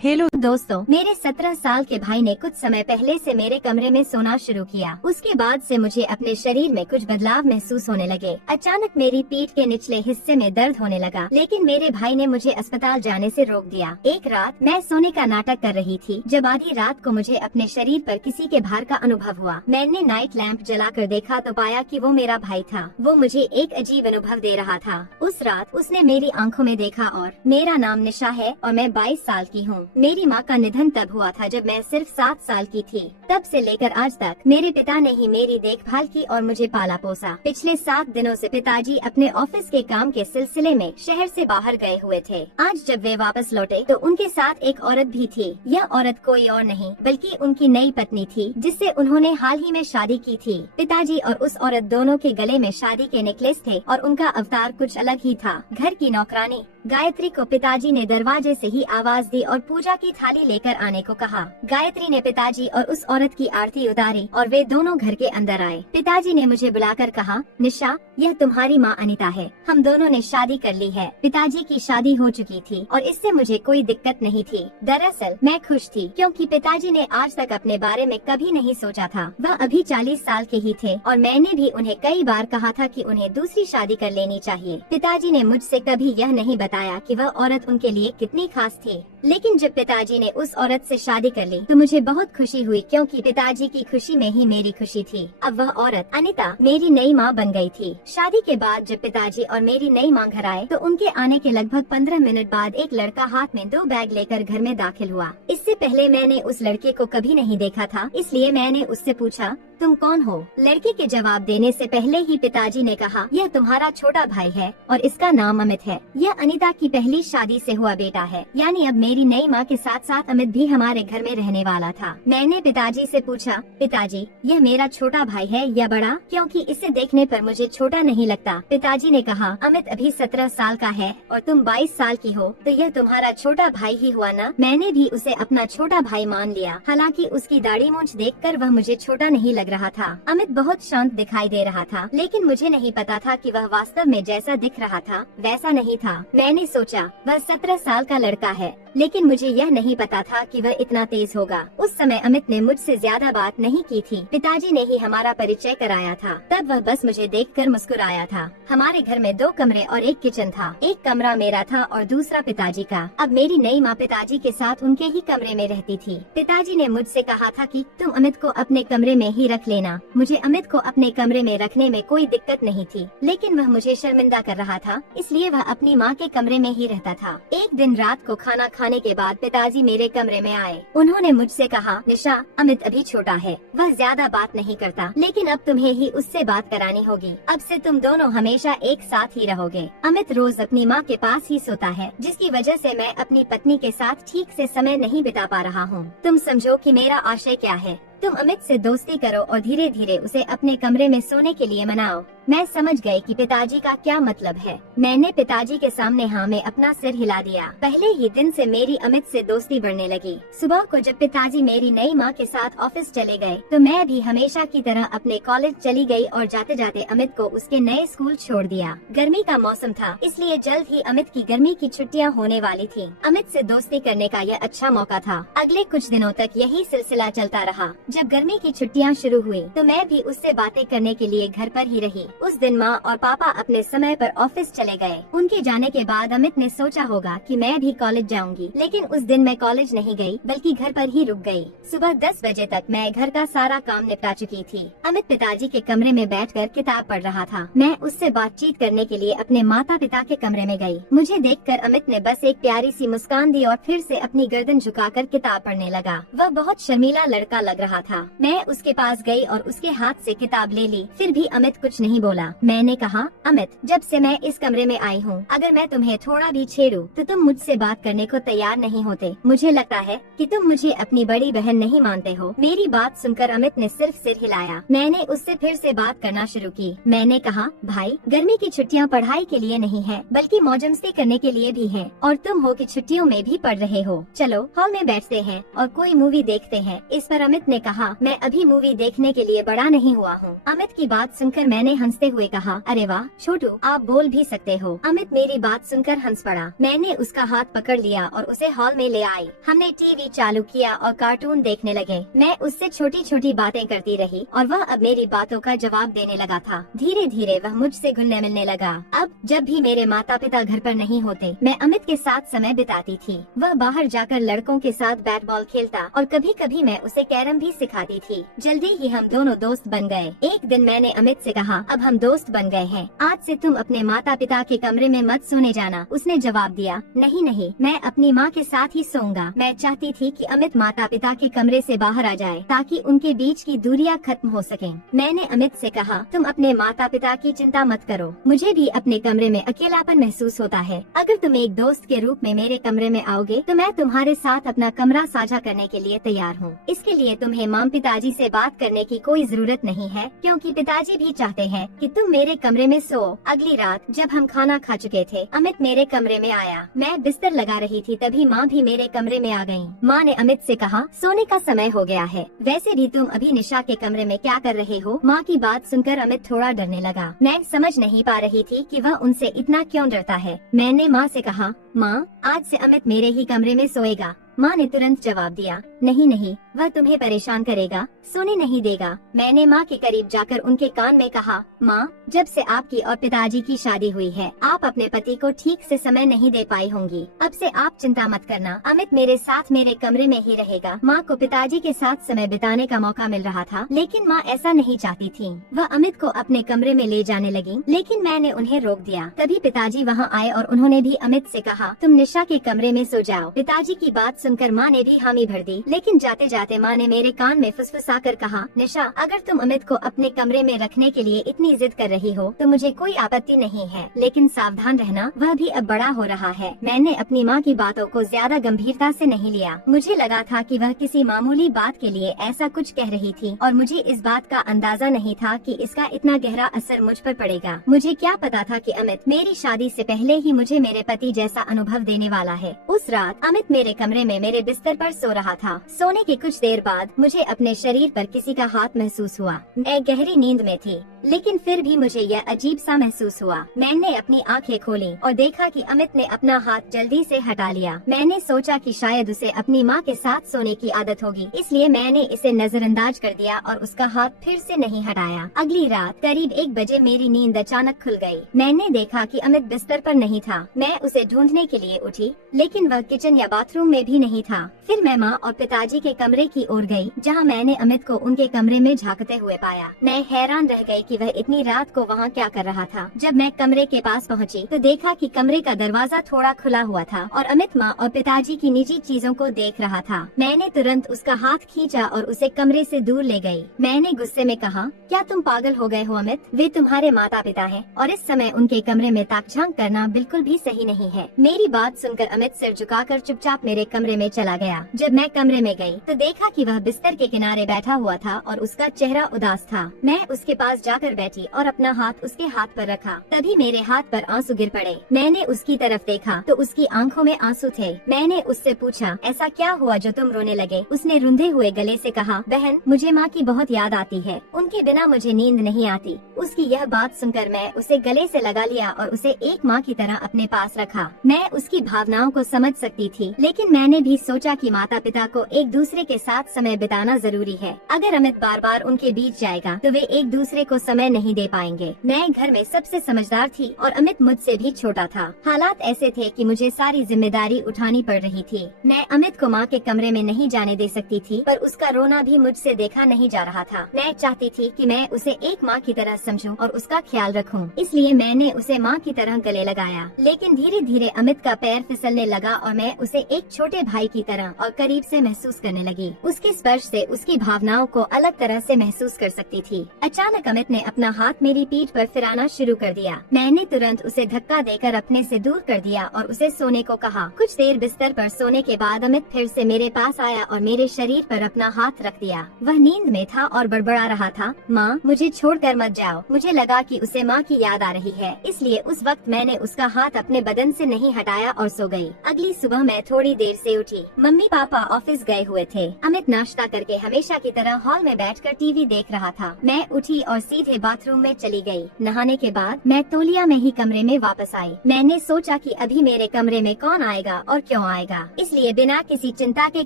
Hello दोस्तों, मेरे 17 साल के भाई ने कुछ समय पहले से मेरे कमरे में सोना शुरू किया। उसके बाद से मुझे अपने शरीर में कुछ बदलाव महसूस होने लगे। अचानक मेरी पीठ के निचले हिस्से में दर्द होने लगा, लेकिन मेरे भाई ने मुझे अस्पताल जाने से रोक दिया। एक रात मैं सोने का नाटक कर रही थी, जब आधी रात को मुझे अपने शरीर पर किसी के भार का अनुभव हुआ। मैंने नाइट लैंप जलाकर देखा तो पाया कि वो मेरा भाई था। वो मुझे एक अजीब अनुभव दे रहा था। उस रात उसने मेरी आंखों में देखा और मेरा नाम निशा है और मैं 22 साल की हूँ। मेरी माँ का निधन तब हुआ था जब मैं सिर्फ 7 साल की थी। तब से लेकर आज तक मेरे पिता ने ही मेरी देखभाल की और मुझे पाला पोसा। पिछले 7 दिनों से पिताजी अपने ऑफिस के काम के सिलसिले में शहर से बाहर गए हुए थे। आज जब वे वापस लौटे तो उनके साथ एक औरत भी थी। यह औरत कोई और नहीं बल्कि उनकी नई पत्नी थी, जिससे उन्होंने हाल ही में शादी की थी। पिताजी और उस औरत दोनों के गले में शादी के नेकलेस थे और उनका अवतार कुछ अलग ही था। घर की नौकरानी गायत्री को पिताजी ने दरवाजे से ही आवाज दी और पूजा की थाली लेकर आने को कहा। गायत्री ने पिताजी और उस औरत की आरती उतारी और वे दोनों घर के अंदर आए। पिताजी ने मुझे बुलाकर कहा, निशा, यह तुम्हारी माँ अनिता है। हम दोनों ने शादी कर ली है। पिताजी की शादी हो चुकी थी और इससे मुझे कोई दिक्कत नहीं थी। दरअसल मैं खुश थी क्योंकि पिताजी ने आज तक अपने बारे में कभी नहीं सोचा था। वह अभी 40 साल के ही थे और मैंने भी उन्हें कई बार कहा था कि उन्हें दूसरी शादी कर लेनी चाहिए। पिताजी ने मुझसे कभी यह नहीं बताया कि वह औरत उनके लिए कितनी खास थी। लेकिन जब पिताजी ने उस औरत से शादी कर ली तो मुझे बहुत खुशी हुई, क्योंकि पिताजी की खुशी में ही मेरी खुशी थी। अब वह औरत अनिता मेरी नई माँ बन गई थी। शादी के बाद जब पिताजी और मेरी नई माँ घर आए तो उनके आने के लगभग 15 मिनट बाद एक लड़का हाथ में 2 बैग लेकर घर में दाखिल हुआ। इससे पहले मैंने उस लड़के को कभी नहीं देखा था, इसलिए मैंने उससे पूछा, तुम कौन हो? लड़के के जवाब देने से पहले ही पिताजी ने कहा, यह तुम्हारा छोटा भाई है और इसका नाम अमित है। यह अनिता की पहली शादी से हुआ बेटा है। यानी अब मेरी नई माँ के साथ साथ अमित भी हमारे घर में रहने वाला था। मैंने पिताजी से पूछा, पिताजी, यह मेरा छोटा भाई है या बड़ा? क्योंकि इसे देखने पर मुझे छोटा नहीं लगता। पिताजी ने कहा, अमित अभी 17 साल का है और तुम 22 साल की हो, तो यह तुम्हारा छोटा भाई ही हुआ ना? मैंने भी उसे अपना छोटा भाई मान लिया। हालांकि उसकी दाढ़ी मूंछ देखकर वह मुझे छोटा नहीं लग रहा था। अमित बहुत शांत दिखाई दे रहा था, लेकिन मुझे नहीं पता था कि वह वास्तव में जैसा दिख रहा था वैसा नहीं था। मैंने सोचा वह 17 साल का लड़का है, लेकिन मुझे यह नहीं पता था कि वह इतना तेज होगा। उस समय अमित ने मुझसे ज्यादा बात नहीं की थी। पिताजी ने ही हमारा परिचय कराया था। तब वह बस मुझे देखकर मुस्कुराया था। हमारे घर में 2 कमरे और एक किचन था। एक कमरा मेरा था और दूसरा पिताजी का। अब मेरी नई माँ पिताजी के साथ उनके ही कमरे में रहती थी। पिताजी ने मुझसे कहा था कि तुम अमित को अपने कमरे में ही रख लेना। मुझे अमित को अपने कमरे में रखने में कोई दिक्कत नहीं थी, लेकिन वह मुझे शर्मिंदा कर रहा था, इसलिए वह अपनी माँ के कमरे में ही रहता था। एक दिन रात को खाना खाने के बाद पिताजी मेरे कमरे में आए। उन्होंने मुझसे कहा, निशा, अमित अभी छोटा है, वह ज्यादा बात नहीं करता, लेकिन अब तुम्हें ही उससे बात करानी होगी। अब से तुम दोनों हमेशा एक साथ ही रहोगे। अमित रोज अपनी माँ के पास ही सोता है, जिसकी वजह से मैं अपनी पत्नी के साथ ठीक से समय नहीं बिता पा रहा हूँ। तुम समझो कि मेरा आशय क्या है। तुम अमित से दोस्ती करो और धीरे धीरे उसे अपने कमरे में सोने के लिए मनाओ। मैं समझ गई कि पिताजी का क्या मतलब है। मैंने पिताजी के सामने हाँ में अपना सिर हिला दिया। पहले ही दिन से मेरी अमित से दोस्ती बढ़ने लगी। सुबह को जब पिताजी मेरी नई माँ के साथ ऑफिस चले गए तो मैं भी हमेशा की तरह अपने कॉलेज चली गई और जाते जाते अमित को उसके नए स्कूल छोड़ दिया। गर्मी का मौसम था, इसलिए जल्द ही अमित की गर्मी की छुट्टियाँ होने वाली थी। अमित से दोस्ती करने का यह अच्छा मौका था। अगले कुछ दिनों तक यही सिलसिला चलता रहा। जब गर्मी की छुट्टियां शुरू हुई तो मैं भी उससे बातें करने के लिए घर पर ही रही। उस दिन माँ और पापा अपने समय पर ऑफिस चले गए। उनके जाने के बाद अमित ने सोचा होगा कि मैं भी कॉलेज जाऊंगी, लेकिन उस दिन मैं कॉलेज नहीं गई बल्कि घर पर ही रुक गई। सुबह 10 बजे तक मैं घर का सारा काम निपटा चुकी थी। अमित पिताजी के कमरे में बैठकर किताब पढ़ रहा था। मैं उससे बातचीत करने के लिए अपने माता पिता के कमरे में गई। मुझे देखकर अमित ने बस एक प्यारी सी मुस्कान दी और फिर से अपनी गर्दन झुकाकर किताब पढ़ने लगा। वह बहुत शर्मीला लड़का लग रहा था। मैं उसके पास गई और उसके हाथ से किताब ले ली। फिर भी अमित कुछ नहीं बोला। मैंने कहा, अमित, जब से मैं इस कमरे में आई हूँ, अगर मैं तुम्हें थोड़ा भी छेड़ूं तो तुम मुझसे बात करने को तैयार नहीं होते। मुझे लगता है कि तुम मुझे अपनी बड़ी बहन नहीं मानते हो। मेरी बात सुनकर अमित ने सिर्फ सिर हिलाया। मैंने उससे फिर से बात करना शुरू की। मैंने कहा, भाई, गर्मी की छुट्टियाँ पढ़ाई के लिए नहीं है बल्कि मौज मस्ती करने के लिए भी है, और तुम हो कि छुट्टियों में भी पढ़ रहे हो। चलो हॉल में बैठते हैं और कोई मूवी देखते हैं। इस पर अमित ने कहा, मैं अभी मूवी देखने के लिए बड़ा नहीं हुआ हूँ। अमित की बात सुनकर मैंने हंसते हुए कहा, अरे वाह छोटू, आप बोल भी सकते हो। अमित मेरी बात सुनकर हंस पड़ा। मैंने उसका हाथ पकड़ लिया और उसे हॉल में ले आई। हमने टीवी चालू किया और कार्टून देखने लगे। मैं उससे छोटी छोटी बातें करती रही और वह अब मेरी बातों का जवाब देने लगा था। धीरे धीरे वह मुझसे घुलने मिलने लगा। अब जब भी मेरे माता पिता घर पर नहीं होते, मैं अमित के साथ समय बिताती थी। वह बाहर जाकर लड़कों के साथ बैट बॉल खेलता और कभी कभी मैं उसे कैरम भी सिखाती थी। जल्दी ही हम दोनों दोस्त बन गए। एक दिन मैंने अमित से कहा, अब हम दोस्त बन गए हैं, आज से तुम अपने माता पिता के कमरे में मत सोने जाना। उसने जवाब दिया, नहीं नहीं, मैं अपनी माँ के साथ ही सोऊंगा। मैं चाहती थी कि अमित माता पिता के कमरे से बाहर आ जाए ताकि उनके बीच की दूरियां खत्म हो सकें। मैंने अमित से कहा, तुम अपने माता पिता की चिंता मत करो, मुझे भी अपने कमरे में अकेलापन महसूस होता है। अगर तुम एक दोस्त के रूप में मेरे कमरे में आओगे तो मैं तुम्हारे साथ अपना कमरा साझा करने के लिए तैयार हूँ। इसके लिए तुम्हें माँ पिताजी से बात करने की कोई जरूरत नहीं है, क्योंकि पिताजी भी चाहते हैं कि तुम मेरे कमरे में सो। अगली रात जब हम खाना खा चुके थे, अमित मेरे कमरे में आया। मैं बिस्तर लगा रही थी, तभी माँ भी मेरे कमरे में आ गयी। माँ ने अमित से कहा, सोने का समय हो गया है, वैसे भी तुम अभी निशा के कमरे में क्या कर रहे हो? माँ की बात सुनकर अमित थोड़ा डरने लगा। मैं समझ नहीं पा रही थी कि वह उनसे इतना क्यों डरता है। मैंने माँ से कहा, माँ आज से अमित मेरे ही कमरे में सोएगा। माँ ने तुरंत जवाब दिया, नहीं नहीं, वह तुम्हें परेशान करेगा, सोने नहीं देगा। मैंने माँ के करीब जाकर उनके कान में कहा, माँ जब से आपकी और पिताजी की शादी हुई है, आप अपने पति को ठीक से समय नहीं दे पाई होंगी। अब से आप चिंता मत करना, अमित मेरे साथ मेरे कमरे में ही रहेगा। माँ को पिताजी के साथ समय बिताने का मौका मिल रहा था, लेकिन माँ ऐसा नहीं चाहती थी। वह अमित को अपने कमरे में ले जाने लगी, लेकिन मैंने उन्हें रोक दिया। तभी पिताजी वहाँ आए और उन्होंने भी अमित से कहा, तुम निशा के कमरे में सो जाओ। पिताजी की बात सुनकर माँ ने भी हामी भर दी, लेकिन जाते जाते माँ ने मेरे कान में फुसफुसा कर कहा, निशा अगर तुम अमित को अपने कमरे में रखने के लिए इतनी जिद कर रही हो तो मुझे कोई आपत्ति नहीं है, लेकिन सावधान रहना, वह भी अब बड़ा हो रहा है। मैंने अपनी माँ की बातों को ज्यादा गंभीरता से नहीं लिया। मुझे लगा था कि वह किसी मामूली बात के लिए ऐसा कुछ कह रही थी और मुझे इस बात का अंदाजा नहीं था कि इसका इतना गहरा असर मुझ पर पड़ेगा। मुझे क्या पता था कि अमित मेरी शादी से पहले ही मुझे मेरे पति जैसा अनुभव देने वाला है। उस रात अमित मेरे कमरे में मेरे बिस्तर पर सो रहा था। सोने की कुछ देर बाद मुझे अपने शरीर पर किसी का हाथ महसूस हुआ। मैं गहरी नींद में थी, लेकिन फिर भी मुझे यह अजीब सा महसूस हुआ। मैंने अपनी आंखें खोली और देखा कि अमित ने अपना हाथ जल्दी से हटा लिया। मैंने सोचा कि शायद उसे अपनी माँ के साथ सोने की आदत होगी, इसलिए मैंने इसे नजरअंदाज कर दिया और उसका हाथ फिर से नहीं हटाया। अगली रात करीब 1 बजे मेरी नींद अचानक खुल गई। मैंने देखा कि अमित बिस्तर पर नहीं था। मैं उसे ढूंढने के लिए उठी, लेकिन वह किचन या बाथरूम में भी नहीं था। फिर मैं माँ और पिताजी के कमरे की ओर गई, जहाँ मैंने अमित को उनके कमरे में झांकते हुए पाया। मैं हैरान रह गई कि वह इतनी रात को वहाँ क्या कर रहा था। जब मैं कमरे के पास पहुँची तो देखा कि कमरे का दरवाजा थोड़ा खुला हुआ था और अमित माँ और पिताजी की निजी चीजों को देख रहा था। मैंने तुरंत उसका हाथ खींचा और उसे कमरे से दूर ले गई। मैंने गुस्से में कहा, क्या तुम पागल हो गए हो अमित? वे तुम्हारे माता पिता हैं और इस समय उनके कमरे में ताक-झांक करना बिल्कुल भी सही नहीं है। मेरी बात सुनकर अमित सिर झुकाकर चुपचाप मेरे कमरे में चला गया। जब मैं कमरे में गई तो देखा कि वह बिस्तर के किनारे बैठा हुआ था और उसका चेहरा उदास था। मैं उसके पास जाकर बैठी और अपना हाथ उसके हाथ पर रखा। तभी मेरे हाथ पर आंसू गिर पड़े। मैंने उसकी तरफ देखा तो उसकी आंखों में आंसू थे। मैंने उससे पूछा, ऐसा क्या हुआ जो तुम रोने लगे? उसने रुंधे हुए गले से कहा, बहन मुझे माँ की बहुत याद आती है, उनके बिना मुझे नींद नहीं आती। उसकी यह बात सुनकर मैं उसे गले से लगा लिया और उसे एक माँ की तरह अपने पास रखा। मैं उसकी भावनाओं को समझ सकती थी, लेकिन मैंने भी सोचा कि माता पिता को एक दूसरे के साथ समय बिताना जरूरी है। अगर अमित बार बार उनके बीच जाएगा तो वे एक दूसरे को समय नहीं दे पाएंगे। मैं घर में सबसे समझदार थी और अमित मुझसे भी छोटा था। हालात ऐसे थे कि मुझे सारी जिम्मेदारी उठानी पड़ रही थी। मैं अमित को माँ के कमरे में नहीं जाने दे सकती थी, पर उसका रोना भी मुझसे देखा नहीं जा रहा था। मैं चाहती थी कि मैं उसे एक माँ की तरह समझूं और उसका ख्याल रखूं, इसलिए मैंने उसे माँ की तरह गले लगाया। लेकिन धीरे धीरे अमित का पैर फिसलने लगा और मैं उसे एक छोटे भाई की तरह और करीब से महसूस करने लगी। उसके स्पर्श से उसकी भावनाओं को अलग तरह से महसूस कर सकती थी। अचानक अमित ने अपना हाथ मेरी पीठ पर फिराना शुरू कर दिया। मैंने तुरंत उसे धक्का देकर अपने से दूर कर दिया और उसे सोने को कहा। कुछ देर बिस्तर पर सोने के बाद अमित फिर से मेरे पास आया और मेरे शरीर पर अपना हाथ रख दिया। वह नींद में था और बड़बड़ा रहा था, माँ मुझे छोड़कर मत जाओ। मुझे लगा कि उसे माँ की याद आ रही है, इसलिए उस वक्त मैंने उसका हाथ अपने बदन से नहीं हटाया और सो गई। अगली सुबह मैं थोड़ी देर से उठी। मम्मी पापा ऑफिस गए हुए थे। अमित नाश्ता करके हमेशा की तरह हॉल में बैठकर टीवी देख रहा था। मैं उठी और सीधे बाथरूम में चली गई। नहाने के बाद मैं तौलिया में ही कमरे में वापस आई। मैंने सोचा कि अभी मेरे कमरे में कौन आएगा और क्यों आएगा, इसलिए बिना किसी चिंता के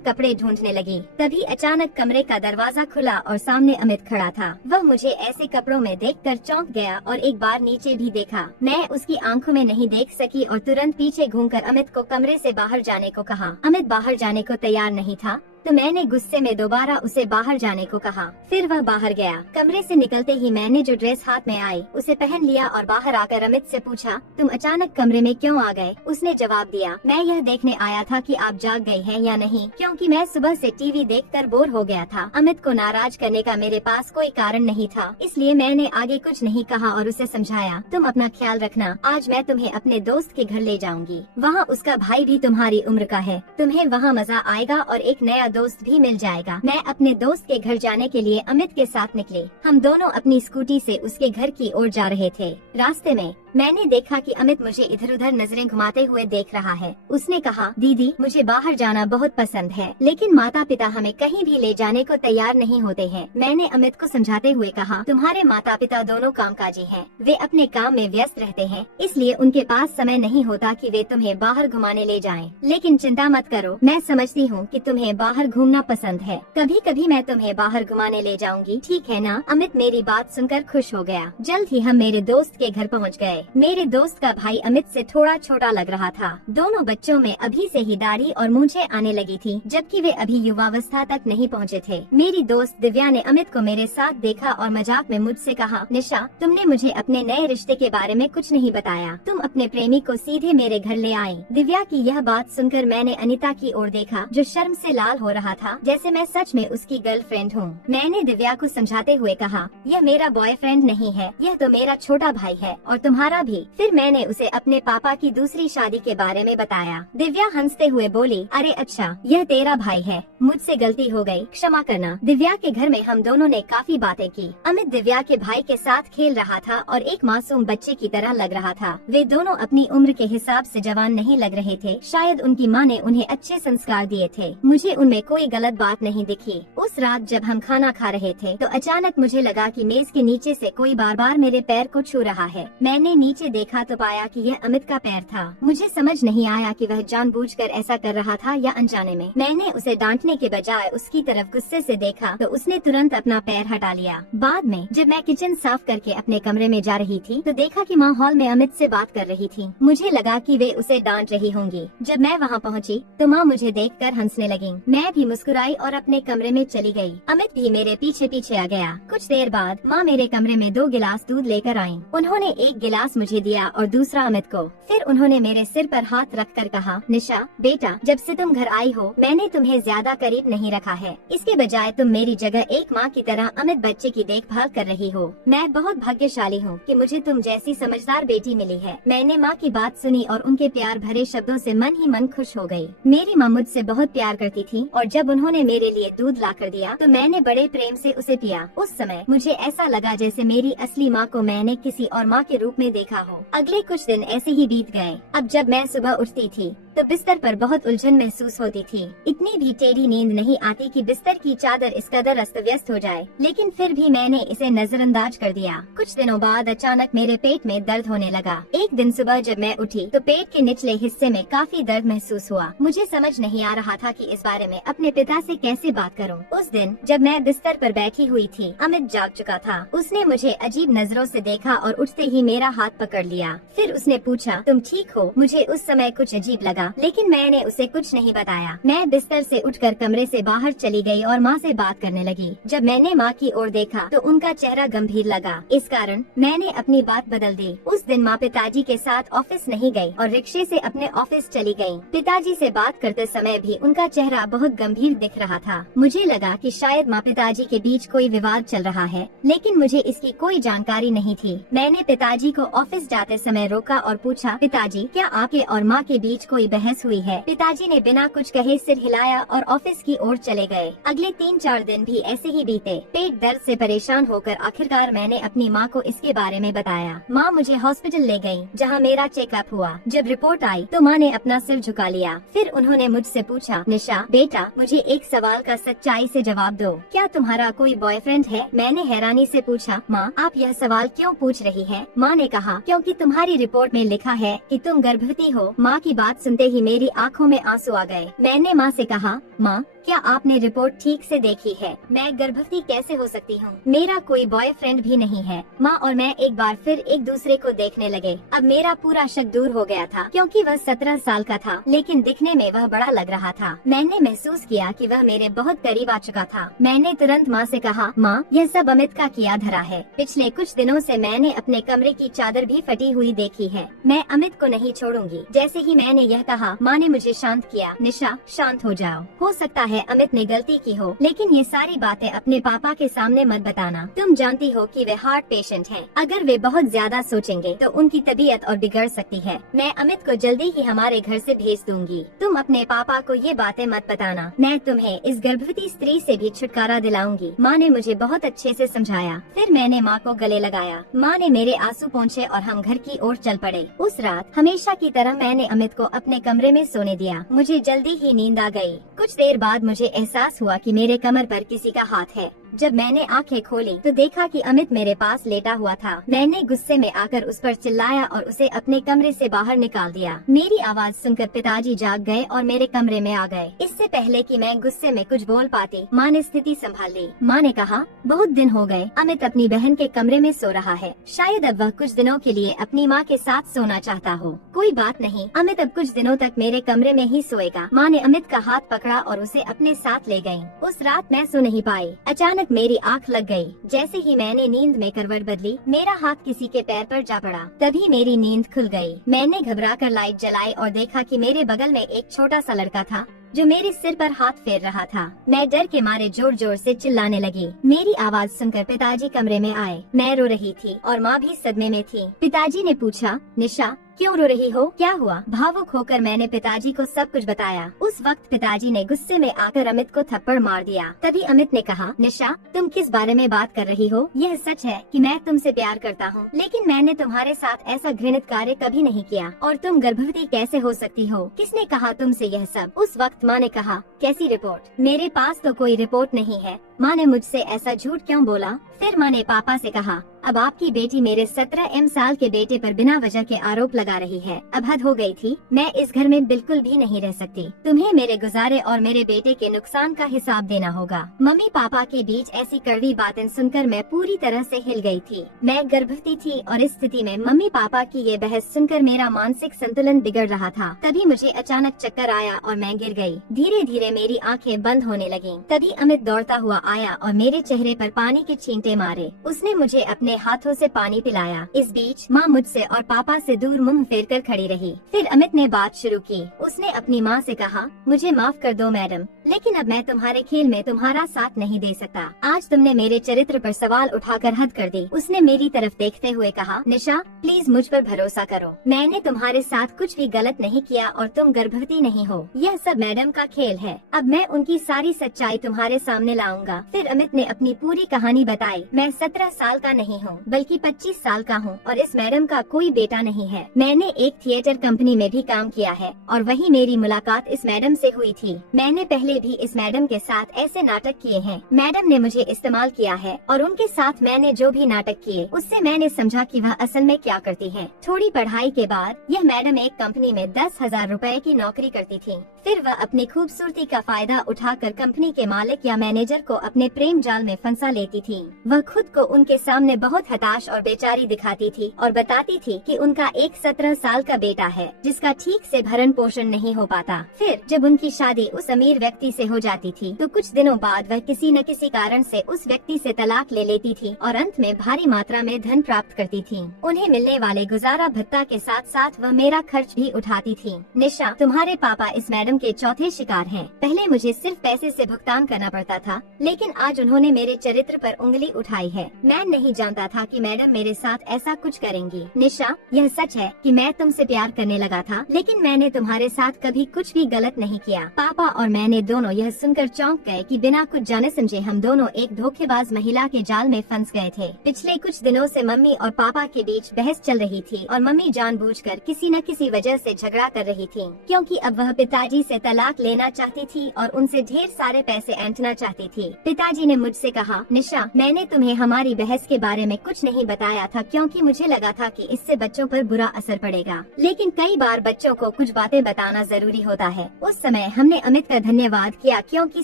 कपड़े ढूंढने लगी। तभी अचानक कमरे का दरवाजा खुला और सामने अमित खड़ा था। वह मुझे ऐसे कपड़ों में देखकर चौंक गया और एक बार नीचे भी देखा। मैं उसकी आंखों में नहीं देख सकी और तुरंत पीछे घूमकर अमित को कमरे से बाहर जाने को कहा। अमित बाहर जाने को तैयार नहीं था तो मैंने गुस्से में दोबारा उसे बाहर जाने को कहा। फिर वह बाहर गया। कमरे से निकलते ही मैंने जो ड्रेस हाथ में आई उसे पहन लिया और बाहर आकर अमित से पूछा, तुम अचानक कमरे में क्यों आ गए? उसने जवाब दिया, मैं यह देखने आया था कि आप जाग गई हैं या नहीं, क्योंकि मैं सुबह से टीवी देखकर बोर हो गया था। अमित को नाराज करने का मेरे पास कोई कारण नहीं था, इसलिए मैंने आगे कुछ नहीं कहा और उसे समझाया, तुम अपना ख्याल रखना, आज मैं तुम्हें अपने दोस्त के घर ले जाऊंगी। वहाँ उसका भाई भी तुम्हारी उम्र का है, तुम्हें वहाँ मजा आएगा और एक नया दोस्त भी मिल जाएगा। मैं अपने दोस्त के घर जाने के लिए अमित के साथ निकली। हम दोनों अपनी स्कूटी से उसके घर की ओर जा रहे थे। रास्ते में मैंने देखा कि अमित मुझे इधर उधर नजरें घुमाते हुए देख रहा है। उसने कहा, दीदी मुझे बाहर जाना बहुत पसंद है, लेकिन माता पिता हमें कहीं भी ले जाने को तैयार नहीं होते हैं। मैंने अमित को समझाते हुए कहा, तुम्हारे माता पिता दोनों कामकाजी हैं, वे अपने काम में व्यस्त रहते हैं, इसलिए उनके पास समय नहीं होता कि वे तुम्हें बाहर घुमाने ले जाएं। लेकिन चिंता मत करो, मैं समझती हूँ कि तुम्हें बाहर घूमना पसंद है, कभी कभी मैं तुम्हें बाहर घुमाने ले जाऊंगी, ठीक है ना? अमित मेरी बात सुनकर खुश हो गया। जल्द ही हम मेरे दोस्त के घर पहुँच गए। मेरे दोस्त का भाई अमित से थोड़ा छोटा लग रहा था। दोनों बच्चों में अभी से ही दाढ़ी और मूंछें आने लगी थी, जबकि वे अभी युवावस्था तक नहीं पहुँचे थे। मेरी दोस्त दिव्या ने अमित को मेरे साथ देखा और मजाक में मुझसे कहा, निशा तुमने मुझे अपने नए रिश्ते के बारे में कुछ नहीं बताया, तुम अपने प्रेमी को सीधे मेरे घर ले आई। दिव्या की यह बात सुनकर मैंने अनिता की ओर देखा, जो शर्म से लाल हो रहा था, जैसे मैं सच में उसकी गर्लफ्रेंड हूँ। मैंने दिव्या को समझाते हुए कहा, यह मेरा बॉयफ्रेंड नहीं है, यह तो मेरा छोटा भाई है और तुम्हारा भी। फिर मैंने उसे अपने पापा की दूसरी शादी के बारे में बताया। दिव्या हंसते हुए बोली, अरे अच्छा यह तेरा भाई है, मुझसे गलती हो गई, क्षमा करना। दिव्या के घर में हम दोनों ने काफी बातें की। अमित दिव्या के भाई के साथ खेल रहा था और एक मासूम बच्चे की तरह लग रहा था। वे दोनों अपनी उम्र के हिसाब से जवान नहीं लग रहे थे। शायद उनकी माँ ने उन्हें अच्छे संस्कार दिए थे। मुझे उनमें कोई गलत बात नहीं दिखी। उस रात जब हम खाना खा रहे थे तो अचानक मुझे लगा कि मेज के नीचे से कोई बार बार मेरे पैर को छू रहा है। मैंने नीचे देखा तो पाया कि यह अमित का पैर था। मुझे समझ नहीं आया कि वह जानबूझकर ऐसा कर रहा था या अनजाने में। मैंने उसे डांटने के बजाय उसकी तरफ गुस्से से देखा तो उसने तुरंत अपना पैर हटा लिया। बाद में जब मैं किचन साफ करके अपने कमरे में जा रही थी तो देखा कि माँ हॉल में अमित से बात कर रही थी। मुझे लगा कि वे उसे डांट रही होंगी। जब मैं वहाँ पहुँची तो माँ मुझे देखकर हंसने लगी। मैं भी मुस्कुराई और अपने कमरे में चली गई। अमित भी मेरे पीछे पीछे आ गया। कुछ देर बाद माँ मेरे कमरे में 2 गिलास दूध लेकर आईं। उन्होंने एक गिलास मुझे दिया और दूसरा अमित को। फिर उन्होंने मेरे सिर पर हाथ रखकर कहा, निशा बेटा, जब से तुम घर आई हो मैंने तुम्हें ज्यादा करीब नहीं रखा है। इसके बजाय तुम मेरी जगह एक माँ की तरह अमित बच्चे की देखभाल कर रही हो। मैं बहुत भाग्यशाली हूँ कि मुझे तुम जैसी समझदार बेटी मिली है। मैंने माँ की बात सुनी और उनके प्यार भरे शब्दों से मन ही मन खुश हो गई। मेरी माँ मुझसे बहुत प्यार करती थी और जब उन्होंने मेरे लिए दूध ला कर दिया तो मैंने बड़े प्रेम से उसे पिया। उस समय मुझे ऐसा लगा जैसे मेरी असली माँ को मैंने किसी और माँ के रूप में देखा हो। अगले कुछ दिन ऐसे ही बीत गए। अब जब मैं सुबह उठती थी तो बिस्तर पर बहुत उलझन महसूस होती थी। इतनी भी टेढ़ी नींद नहीं आती कि बिस्तर की चादर इस कदर अस्त व्यस्त हो जाए, लेकिन फिर भी मैंने इसे नजरअंदाज कर दिया। कुछ दिनों बाद अचानक मेरे पेट में दर्द होने लगा। एक दिन सुबह जब मैं उठी तो पेट के निचले हिस्से में काफी दर्द महसूस हुआ। मुझे समझ नहीं आ रहा था कि इस बारे में अपने पिता से कैसे बात करूं। उस दिन जब मैं बिस्तर पर बैठी हुई थी, अमित जाग चुका था। उसने मुझे अजीब नजरों से देखा और उठते ही मेरा हाथ पकड़ लिया। फिर उसने पूछा, तुम ठीक हो? मुझे उस समय कुछ अजीब लगा, लेकिन मैंने उसे कुछ नहीं बताया। मैं बिस्तर से उठकर कमरे से बाहर चली गई और माँ से बात करने लगी। जब मैंने माँ की ओर देखा तो उनका चेहरा गंभीर लगा। इस कारण मैंने अपनी बात बदल दी। उस दिन माँ पिताजी के साथ ऑफिस नहीं गई और रिक्शे से अपने ऑफिस चली गयी। पिताजी से बात करते समय भी उनका चेहरा बहुत गंभीर दिख रहा था। मुझे लगा कि शायद माँ पिताजी के बीच कोई विवाद चल रहा है, लेकिन मुझे इसकी कोई जानकारी नहीं थी। मैंने पिताजी को ऑफिस जाते समय रोका और पूछा, पिताजी क्या आपके और माँ के बीच कोई बहस हुई है? पिताजी ने बिना कुछ कहे सिर हिलाया और ऑफिस की ओर चले गए। अगले 3-4 दिन भी ऐसे ही बीते। पेट दर्द से परेशान होकर आखिरकार मैंने अपनी माँ को इसके बारे में बताया। माँ मुझे हॉस्पिटल ले गयी, जहाँ मेरा चेकअप हुआ। जब रिपोर्ट आई तो माँ ने अपना सिर झुका लिया। फिर उन्होंने मुझसे पूछा, निशा बेटा मुझे एक सवाल का सच्चाई से जवाब दो, क्या तुम्हारा कोई बॉयफ्रेंड है? मैंने हैरानी से पूछा, माँ आप यह सवाल क्यों पूछ रही है? माँ ने कहा, क्योंकि तुम्हारी रिपोर्ट में लिखा है कि तुम गर्भवती हो। माँ की बात सुनते ही मेरी आंखों में आंसू आ गए। मैंने माँ से कहा, माँ क्या आपने रिपोर्ट ठीक से देखी है? मैं गर्भवती कैसे हो सकती हूँ? मेरा कोई बॉयफ्रेंड भी नहीं है। माँ और मैं एक बार फिर एक दूसरे को देखने लगे। अब मेरा पूरा शक दूर हो गया था, क्योंकि वह 17 साल का था, लेकिन दिखने में वह बड़ा लग रहा था। मैंने महसूस किया कि वह मेरे बहुत करीब आ चुका था। मैंने तुरंत माँ से कहा, माँ यह सब अमित का किया धरा है। पिछले कुछ दिनों से मैंने अपने कमरे की चादर भी फटी हुई देखी है। मैं अमित को नहीं छोड़ूंगी। जैसे ही मैंने यह कहा, माँ ने मुझे शांत किया। निशा शांत हो जाओ, हो सकता है अमित ने गलती की हो, लेकिन ये सारी बातें अपने पापा के सामने मत बताना। तुम जानती हो कि वे हार्ट पेशेंट हैं। अगर वे बहुत ज्यादा सोचेंगे तो उनकी तबीयत और बिगड़ सकती है। मैं अमित को जल्दी ही हमारे घर से भेज दूंगी। तुम अपने पापा को ये बातें मत बताना। मैं तुम्हें इस गर्भवती स्त्री से भी छुटकारा दिलाऊंगी। माँ ने मुझे बहुत अच्छे से समझाया। फिर मैंने माँ को गले लगाया। माँ ने मेरे आंसू पोंछे और हम घर की ओर चल पड़े। उस रात हमेशा की तरह मैंने अमित को अपने कमरे में सोने दिया। मुझे जल्दी ही नींद आ गई। कुछ देर बाद मुझे एहसास हुआ कि मेरे कमर पर किसी का हाथ है। जब मैंने आंखें खोली तो देखा कि अमित मेरे पास लेटा हुआ था। मैंने गुस्से में आकर उस पर चिल्लाया और उसे अपने कमरे से बाहर निकाल दिया। मेरी आवाज सुनकर पिताजी जाग गए और मेरे कमरे में आ गए। इससे पहले कि मैं गुस्से में कुछ बोल पाती, माँ ने स्थिति संभाल ली। माँ ने कहा, बहुत दिन हो गए अमित अपनी बहन के कमरे में सो रहा है। शायद अब वह कुछ दिनों के लिए अपनी माँ के साथ सोना चाहता हो। कोई बात नहीं, अमित अब कुछ दिनों तक मेरे कमरे में ही सोएगा। माँ ने अमित का हाथ पकड़ा और उसे अपने साथ ले गयी। उस रात मैं सो नहीं पाई। अचानक मेरी आंख लग गई। जैसे ही मैंने नींद में करवट बदली, मेरा हाथ किसी के पैर पर जा पड़ा। तभी मेरी नींद खुल गई। मैंने घबराकर लाइट जलाई और देखा कि मेरे बगल में एक छोटा सा लड़का था जो मेरे सिर पर हाथ फेर रहा था। मैं डर के मारे जोर जोर से चिल्लाने लगी। मेरी आवाज सुनकर पिताजी कमरे में आए। मैं रो रही थी और माँ भी सदमे में थी। पिताजी ने पूछा, निशा क्यों रो रही हो? क्या हुआ? भावुक होकर मैंने पिताजी को सब कुछ बताया। उस वक्त पिताजी ने गुस्से में आकर अमित को थप्पड़ मार दिया। तभी अमित ने कहा, निशा तुम किस बारे में बात कर रही हो? यह सच है कि मैं तुमसे प्यार करता हूँ, लेकिन मैंने तुम्हारे साथ ऐसा घृणित कार्य कभी नहीं किया। और तुम गर्भवती कैसे हो सकती हो? किसने कहा तुमसे यह सब? उस वक्त माँ ने कहा, कैसी रिपोर्ट? मेरे पास तो कोई रिपोर्ट नहीं है। माँ ने मुझसे ऐसा झूठ क्यों बोला? फिर माँ ने पापा से कहा, अब आपकी बेटी मेरे 17 साल के बेटे पर बिना वजह के आरोप लगा रही है। अब हद हो गई थी। मैं इस घर में बिल्कुल भी नहीं रह सकती। तुम्हें मेरे गुजारे और मेरे बेटे के नुकसान का हिसाब देना होगा। मम्मी पापा के बीच ऐसी कड़वी बातें सुनकर मैं पूरी तरह से हिल गई थी। मैं गर्भवती थी और इस स्थिति में मम्मी पापा की ये बहस सुनकर मेरा मानसिक संतुलन बिगड़ रहा था। तभी मुझे अचानक चक्कर आया और मैं गिर गई। धीरे धीरे मेरी आंखें बंद होने लगीं। तभी अमित दौड़ता हुआ आया और मेरे चेहरे पर पानी के छींटे मारे। उसने मुझे अपने हाथों से पानी पिलाया। इस बीच माँ मुझसे और पापा से दूर मुंह फेर कर खड़ी रही। फिर अमित ने बात शुरू की। उसने अपनी माँ से कहा, मुझे माफ कर दो मैडम, लेकिन अब मैं तुम्हारे खेल में तुम्हारा साथ नहीं दे सकता। आज तुमने मेरे चरित्र पर सवाल उठाकर हद कर दी। उसने मेरी तरफ देखते हुए कहा, निशा प्लीज मुझ पर भरोसा करो। मैंने तुम्हारे साथ कुछ भी गलत नहीं किया और तुम गर्भवती नहीं हो। यह सब मैडम का खेल है। अब मैं उनकी सारी सच्चाई तुम्हारे सामने लाऊंगा। फिर अमित ने अपनी पूरी कहानी बताई। मैं 17 साल का नहीं हूँ, बल्कि 25 साल का हूँ और इस मैडम का कोई बेटा नहीं है। मैंने एक थिएटर कंपनी में भी काम किया है और वहीं मेरी मुलाकात इस मैडम से हुई थी। मैंने पहले भी इस मैडम के साथ ऐसे नाटक किए हैं। मैडम ने मुझे इस्तेमाल किया है और उनके साथ मैंने जो भी नाटक किए उससे मैंने समझा कि वह असल में क्या करती है। थोड़ी पढ़ाई के बाद यह मैडम एक कंपनी में 10,000 रुपए की नौकरी करती थी। फिर वह अपनी खूबसूरती का फायदा उठाकर कंपनी के मालिक या मैनेजर को अपने प्रेम जाल में फंसा लेती थी। वह खुद को उनके सामने बहुत हताश और बेचारी दिखाती थी और बताती थी कि उनका एक 17 साल का बेटा है जिसका ठीक से भरण पोषण नहीं हो पाता। फिर जब उनकी शादी उस अमीर व्यक्ति से हो जाती थी तो कुछ दिनों बाद वह किसी न किसी कारण से उस व्यक्ति से तलाक ले लेती थी और अंत में भारी मात्रा में धन प्राप्त करती थी। उन्हें मिलने वाले गुजारा भत्ता के साथ साथ वह मेरा खर्च भी उठाती थी। निशा, तुम्हारे पापा इस मैडम के चौथे शिकार हैं। पहले मुझे सिर्फ पैसे से भुगतान करना पड़ता था, लेकिन लेकिन आज उन्होंने मेरे चरित्र पर उंगली उठाई है। मैं नहीं जानता था कि मैडम मेरे साथ ऐसा कुछ करेंगी। निशा, यह सच है कि मैं तुमसे प्यार करने लगा था, लेकिन मैंने तुम्हारे साथ कभी कुछ भी गलत नहीं किया। पापा और मैंने दोनों यह सुनकर चौंक गए कि बिना कुछ जाने समझे हम दोनों एक धोखेबाज महिला के जाल में फंस गए थे। पिछले कुछ दिनों से मम्मी और पापा के बीच बहस चल रही थी और मम्मी जानबूझकर किसी न किसी वजह से झगड़ा कर रही थी, क्योंकि अब वह पिताजी से तलाक लेना चाहती थी और उनसे ढेर सारे पैसे ऐंठना चाहती थी। पिताजी ने मुझसे कहा, निशा, मैंने तुम्हें हमारी बहस के बारे में कुछ नहीं बताया था क्योंकि मुझे लगा था कि इससे बच्चों पर बुरा असर पड़ेगा, लेकिन कई बार बच्चों को कुछ बातें बताना जरूरी होता है। उस समय हमने अमित का धन्यवाद किया क्योंकि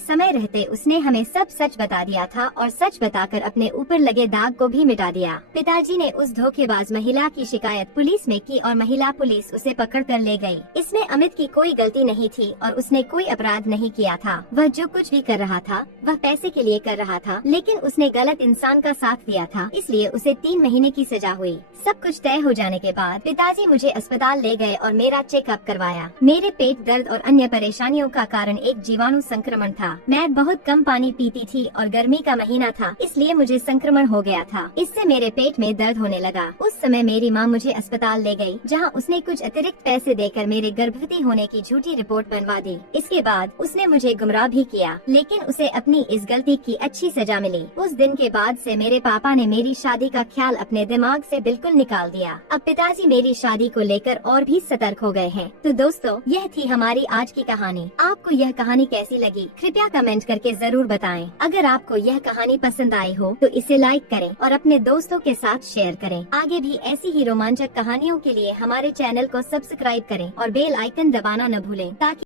समय रहते उसने हमें सब सच बता दिया था और सच बताकर अपने ऊपर लगे दाग को भी मिटा दिया। पिताजी ने उस धोखेबाज महिला की शिकायत पुलिस में की और महिला पुलिस उसे पकड़ कर ले गयी। इसमें अमित की कोई गलती नहीं थी और उसने कोई अपराध नहीं किया था। वह जो कुछ भी कर रहा था वह पैसे के लिए कर रहा था, लेकिन उसने गलत इंसान का साथ दिया था, इसलिए उसे 3 महीने की सजा हुई। सब कुछ तय हो जाने के बाद पिताजी मुझे अस्पताल ले गए और मेरा चेकअप करवाया। मेरे पेट दर्द और अन्य परेशानियों का कारण एक जीवाणु संक्रमण था। मैं बहुत कम पानी पीती थी और गर्मी का महीना था, इसलिए मुझे संक्रमण हो गया था। इससे मेरे पेट में दर्द होने लगा। उस समय मेरी माँ मुझे अस्पताल ले गई, जहाँ उसने कुछ अतिरिक्त पैसे देकर मेरे गर्भवती होने की झूठी रिपोर्ट बनवा दी। इसके बाद उसने मुझे गुमराह भी किया, लेकिन उसे अपनी इस गलती की अच्छी सजा मिली। उस दिन के बाद से मेरे पापा ने मेरी शादी का ख्याल अपने दिमाग से बिल्कुल निकाल दिया। अब पिताजी मेरी शादी को लेकर और भी सतर्क हो गए हैं। तो दोस्तों, यह थी हमारी आज की कहानी। आपको यह कहानी कैसी लगी कृपया कमेंट करके जरूर बताएं। अगर आपको यह कहानी पसंद आई हो तो इसे लाइक करें और अपने दोस्तों के साथ शेयर करें। आगे भी ऐसी ही रोमांचक कहानियों के लिए हमारे चैनल को सब्सक्राइब करें और बेल आइकन दबाना न भूलें, ताकि